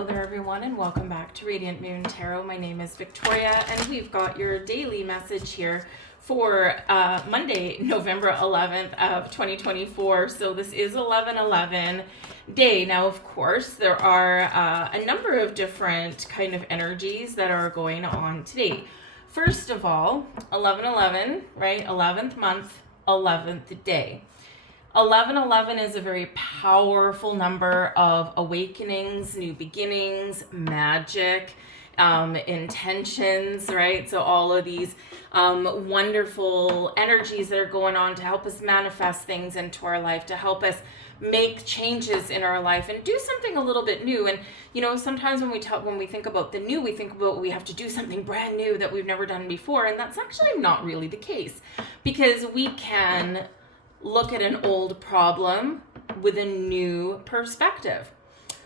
Hello there everyone, and welcome back to Radiant Moon Tarot. My name is Victoria, and we've got your daily message here for Monday, November 11th of 2024. So this is 11/11 day. Now, of course, there are a number of different kind of energies that are going on today. First of all, 11/11, right? 11th month, 11th day. 11/11 is a very powerful number of awakenings, new beginnings, magic, intentions, right? So all of these wonderful energies that are going on to help us manifest things into our life, to help us make changes in our life and do something a little bit new. And you know, sometimes when we think about the new, we think about we have to do something brand new that we've never done before, and that's actually not really the case, because we can look at an old problem with a new perspective.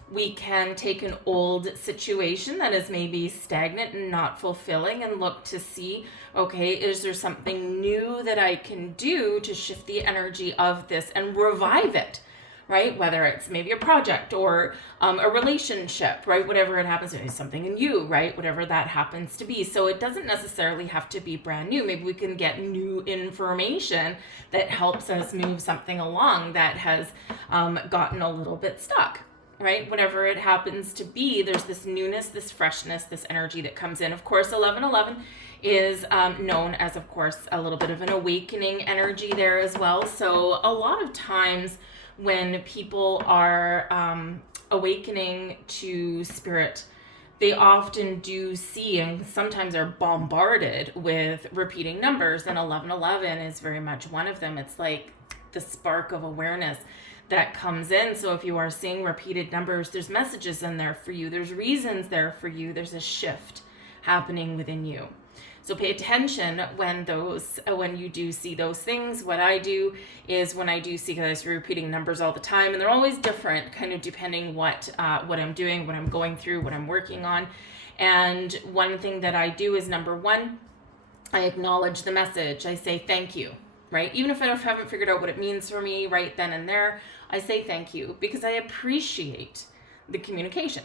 We can take an old situation that is maybe stagnant and not fulfilling and look to see, okay, is there something new that I can do to shift the energy of this and revive it, right? Whether it's maybe a project or a relationship, right? Whatever it happens to be, something in you, right? Whatever that happens to be. So it doesn't necessarily have to be brand new. Maybe we can get new information that helps us move something along that has gotten a little bit stuck, right? Whatever it happens to be, there's this newness, this freshness, this energy that comes in. Of course, 11/11 is known as, of course, a little bit of an awakening energy there as well. So a lot of times when people are awakening to spirit, they often do see and sometimes are bombarded with repeating numbers, and 11/11 is very much one of them. It's like the spark of awareness that comes in. So if you are seeing repeated numbers, there's messages in there for you, there's reasons there for you, there's a shift happening within you. So pay attention when you do see those things. What I do is, when I do see, because I see repeating numbers all the time, and they're always different, kind of depending what I'm doing, what I'm going through, what I'm working on. And one thing that I do is, number one, I acknowledge the message. I say thank you, right? Even if I haven't figured out what it means for me right then and there, I say thank you because I appreciate the communication.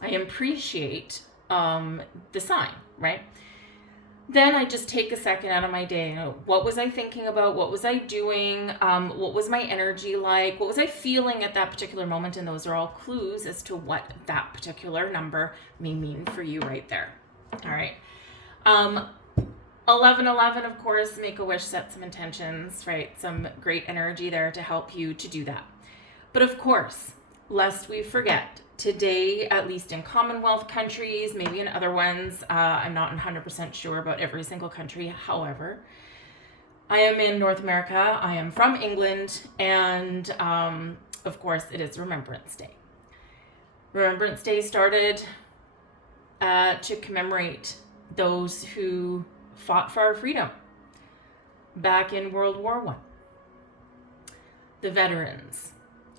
I appreciate the sign, right? Then I just take a second out of my day. What was I thinking about? What was I doing? What was my energy like? What was I feeling at that particular moment? And those are all clues as to what that particular number may mean for you right there. All right. 11/11, of course, make a wish, set some intentions, right? Some great energy there to help you to do that. But of course, lest we forget, today, at least in Commonwealth countries, maybe in other ones, I'm not 100% sure about every single country. However, I am in North America. I am from England. And of course, it is Remembrance Day. Remembrance Day started to commemorate those who fought for our freedom back in World War I. The veterans.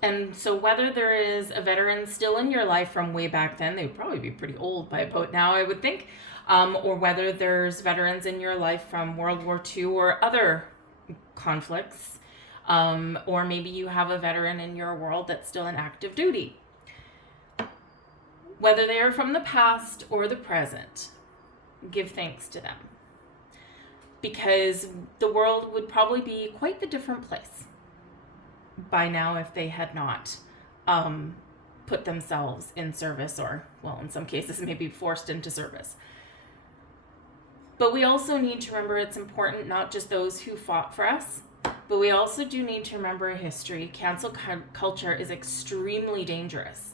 And so whether there is a veteran still in your life from way back then, they would probably be pretty old by about now, I would think, or whether there's veterans in your life from World War II or other conflicts, or maybe you have a veteran in your world that's still in active duty. Whether they are from the past or the present, give thanks to them, because the world would probably be quite the different place by now if they had not put themselves in service, or, well, in some cases, maybe forced into service. But we also need to remember it's important, not just those who fought for us, but we also do need to remember history. Cancel culture is extremely dangerous.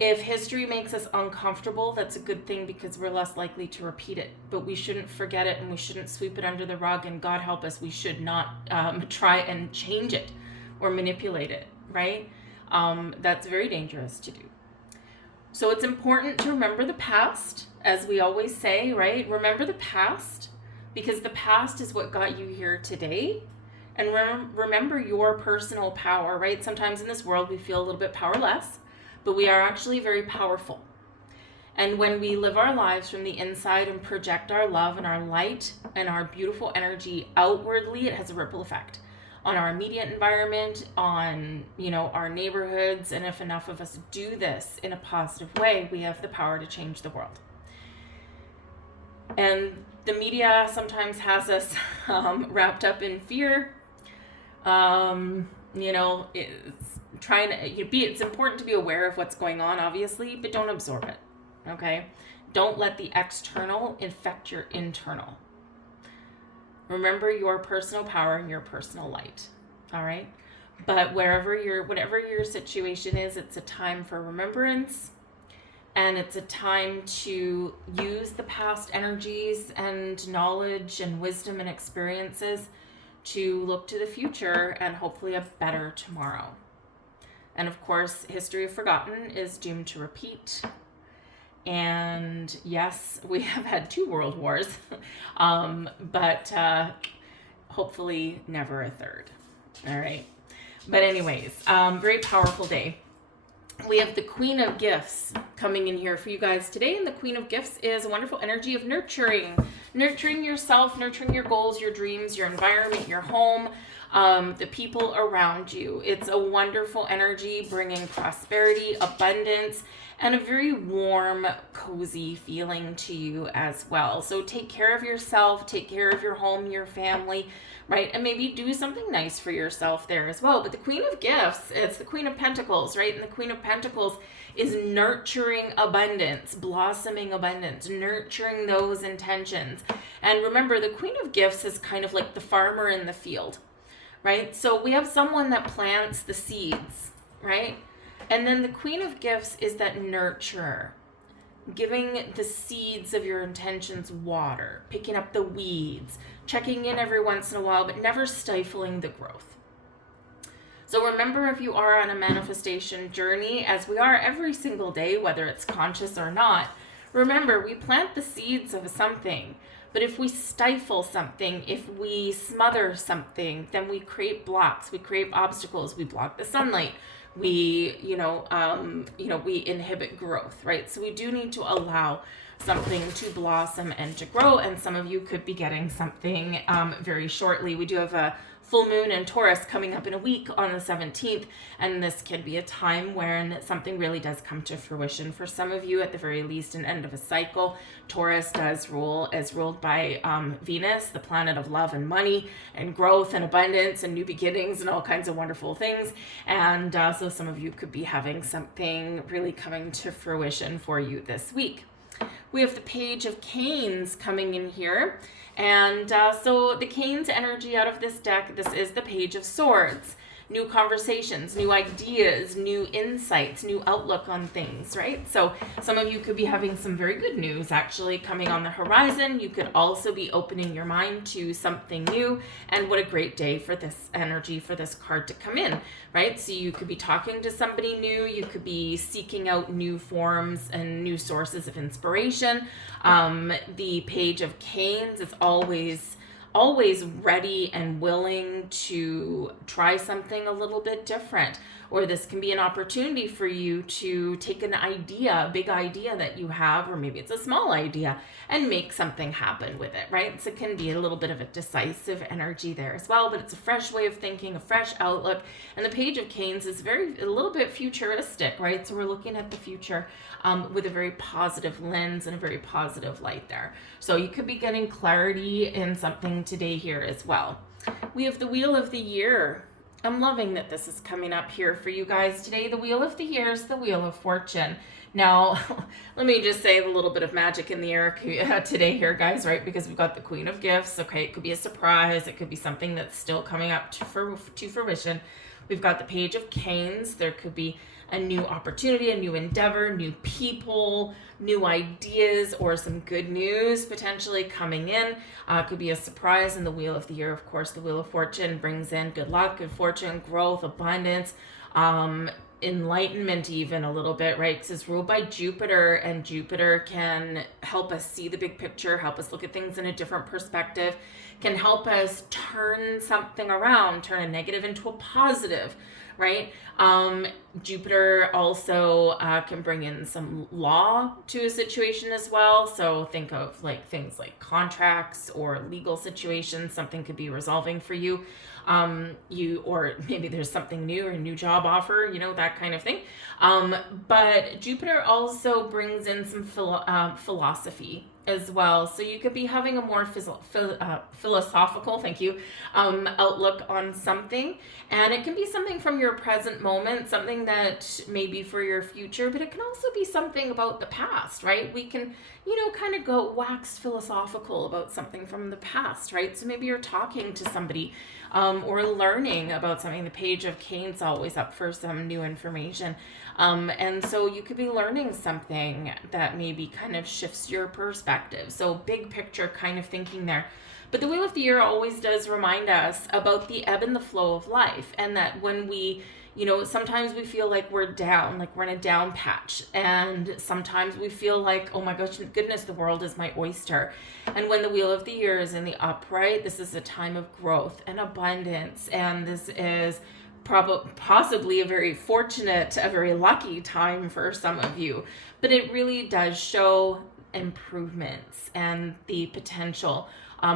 If history makes us uncomfortable, that's a good thing, because we're less likely to repeat it. But we shouldn't forget it, and we shouldn't sweep it under the rug, and God help us, we should not try and change it or manipulate it, right? That's very dangerous to do. So it's important to remember the past, as we always say, right? Remember the past, because the past is what got you here today. And remember your personal power, right? Sometimes in this world we feel a little bit powerless, but we are actually very powerful. And when we live our lives from the inside and project our love and our light and our beautiful energy outwardly, it has a ripple effect. on our immediate environment, on, our neighborhoods. And if enough of us do this in a positive way, we have the power to change the world. And the media sometimes has us wrapped up in fear. It's important to be aware of what's going on, obviously, but don't absorb it. Okay? Don't let the external infect your internal. Remember your personal power and your personal light. All right? But whatever your situation is, it's a time for remembrance. And it's a time to use the past energies and knowledge and wisdom and experiences to look to the future and hopefully a better tomorrow. And of course, history forgotten is doomed to repeat. And yes, we have had 2 world wars, but hopefully never a third. All right. But anyways, very powerful day. We have the Queen of Gifts coming in here for you guys today. And the Queen of Gifts is a wonderful energy of nurturing yourself, nurturing your goals, your dreams, your environment, your home, the people around you. It's a wonderful energy bringing prosperity, abundance, and a very warm, cozy feeling to you as well. So take care of yourself, take care of your home, your family, right? And maybe do something nice for yourself there as well. But the Queen of Gifts, it's the Queen of Pentacles, right? And the Queen of Pentacles is nurturing abundance, blossoming abundance, nurturing those intentions. And remember, the Queen of Gifts is kind of like the farmer in the field, right? So we have someone that plants the seeds, right? And then the Queen of Gifts is that nurturer, giving the seeds of your intentions water, picking up the weeds, checking in every once in a while, but never stifling the growth. So remember, if you are on a manifestation journey, as we are every single day, whether it's conscious or not, remember, we plant the seeds of something. But if we stifle something, if we smother something, then we create blocks, we create obstacles, we block the sunlight. We inhibit growth, right? So we do need to allow something to blossom and to grow. And some of you could be getting something very shortly. We do have a full moon in Taurus coming up in a week on the 17th. And this can be a time when something really does come to fruition. For some of you, at the very least, an end of a cycle. Taurus is ruled by Venus, the planet of love and money and growth and abundance and new beginnings and all kinds of wonderful things. And so some of you could be having something really coming to fruition for you this week. We have the Page of Canes coming in here. And so the Canes energy out of this deck, this is the Page of Swords. New conversations, new ideas, new insights, new outlook on things, right? So some of you could be having some very good news actually coming on the horizon. You could also be opening your mind to something new. And what a great day for this energy, for this card to come in, right? So you could be talking to somebody new. You could be seeking out new forms and new sources of inspiration. The Page of Canes is always ready and willing to try something a little bit different. Or this can be an opportunity for you to take an idea, a big idea that you have, or maybe it's a small idea, and make something happen with it, right? So it can be a little bit of a decisive energy there as well, but it's a fresh way of thinking, a fresh outlook. And the Page of Canes is a little bit futuristic, right? So we're looking at the future with a very positive lens and a very positive light there. So you could be getting clarity in something today here as well. We have the Wheel of the Year. I'm loving that this is coming up here for you guys today. The Wheel of the Year is the Wheel of Fortune. Now, let me just say a little bit of magic in the air today here, guys, right? Because we've got the Queen of Gifts. Okay, it could be a surprise. It could be something that's still coming up to fruition. We've got the Page of Canes. There could be a new opportunity, a new endeavor, new people, new ideas, or some good news potentially coming in. Could be a surprise. In the Wheel of the Year, of course, the Wheel of Fortune brings in good luck, good fortune, growth, abundance, enlightenment even a little bit, right? Because it's ruled by Jupiter, and Jupiter can help us see the big picture, help us look at things in a different perspective, can help us turn something around, turn a negative into a positive, right? Jupiter also can bring in some law to a situation as well. So think of like things like contracts or legal situations. Something could be resolving for you. Or maybe there's something new or a new job offer, that kind of thing. But Jupiter also brings in some philosophy as well. So you could be having a more philosophical, thank you, outlook on something. And it can be something from your present moment, something that may be for your future, but it can also be something about the past, right? We can, kind of go wax philosophical about something from the past, right? So maybe you're talking to somebody or learning about something. The Page of Canes always up for some new information. And so you could be learning something that maybe kind of shifts your perspective. So big picture kind of thinking there. But the Wheel of the Year always does remind us about the ebb and the flow of life, and that when we, sometimes we feel like we're down, like we're in a down patch, and sometimes we feel like, oh my gosh, goodness, the world is my oyster. And when the Wheel of the Year is in the upright, this is a time of growth and abundance, and this is possibly a very fortunate, a very lucky time for some of you. But it really does show improvements and the potential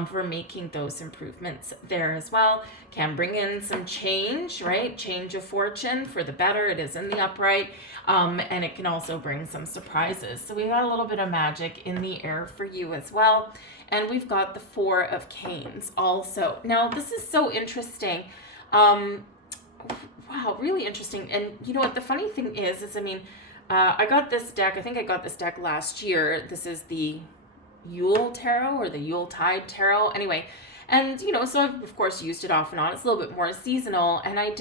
for making those improvements there as well. Can bring in some change, right? Change of fortune for the better. It is in the upright. And it can also bring some surprises. So we got a little bit of magic in the air for you as well. And we've got the Four of Canes also. Now, this is so interesting. Wow, really interesting. And you know what? The funny thing is I got this deck. I think I got this deck last year. This is the Yule Tarot or the Yule Tide Tarot. Anyway, and so I've of course used it off and on. It's a little bit more seasonal, and I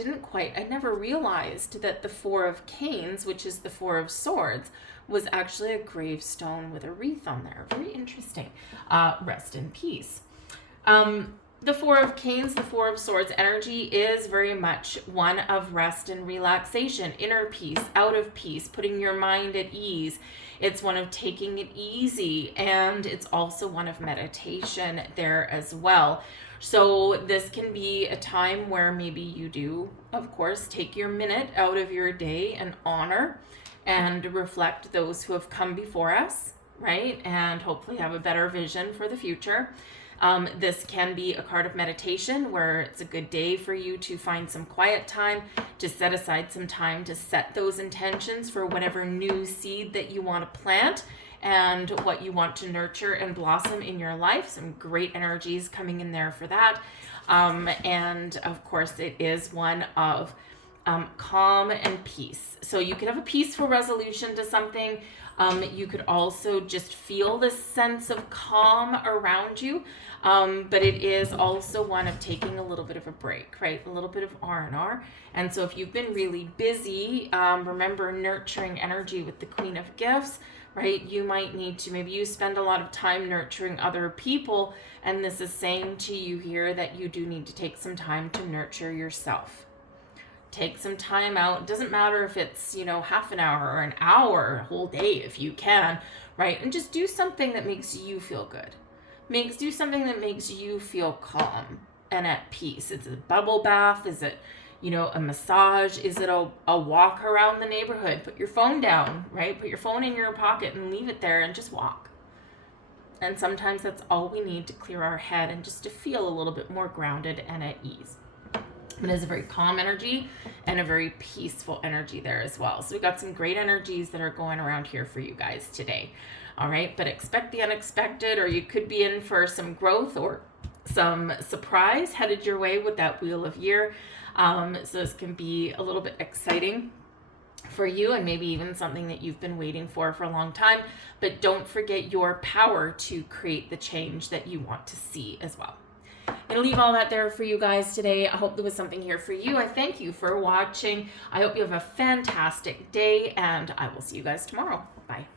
never realized that the Four of Canes, which is the Four of Swords, was actually a gravestone with a wreath on there. Very interesting. Rest in peace. The Four of Canes, the Four of Swords energy is very much one of rest and relaxation, inner peace, out of peace, putting your mind at ease. It's one of taking it easy, and it's also one of meditation there as well. So this can be a time where maybe you do, of course, take your minute out of your day and honor and reflect those who have come before us, right? And hopefully have a better vision for the future. This can be a card of meditation where it's a good day for you to find some quiet time, to set aside some time to set those intentions for whatever new seed that you want to plant and what you want to nurture and blossom in your life. Some great energies coming in there for that. And of course, it is one of calm and peace. So you could have a peaceful resolution to something. You could also just feel this sense of calm around you. But it is also one of taking a little bit of a break, right? A little bit of R&R. And so if you've been really busy, remember nurturing energy with the Queen of Gifts, right? You might need to, maybe you spend a lot of time nurturing other people. And this is saying to you here that you do need to take some time to nurture yourself. Take some time out. It doesn't matter if it's, half an hour or an hour, a whole day if you can, right? And just do something that makes you feel good. Do something that makes you feel calm and at peace. Is it a bubble bath? Is it, a massage? Is it a walk around the neighborhood? Put your phone down, right? Put your phone in your pocket and leave it there and just walk. And sometimes that's all we need to clear our head and just to feel a little bit more grounded and at ease. It is a very calm energy and a very peaceful energy there as well. So we got some great energies that are going around here for you guys today. All right, but expect the unexpected, or you could be in for some growth or some surprise headed your way with that Wheel of Year. So this can be a little bit exciting for you, and maybe even something that you've been waiting for a long time. But don't forget your power to create the change that you want to see as well. I'm going to leave all that there for you guys today. I hope there was something here for you. I thank you for watching. I hope you have a fantastic day, and I will see you guys tomorrow. Bye.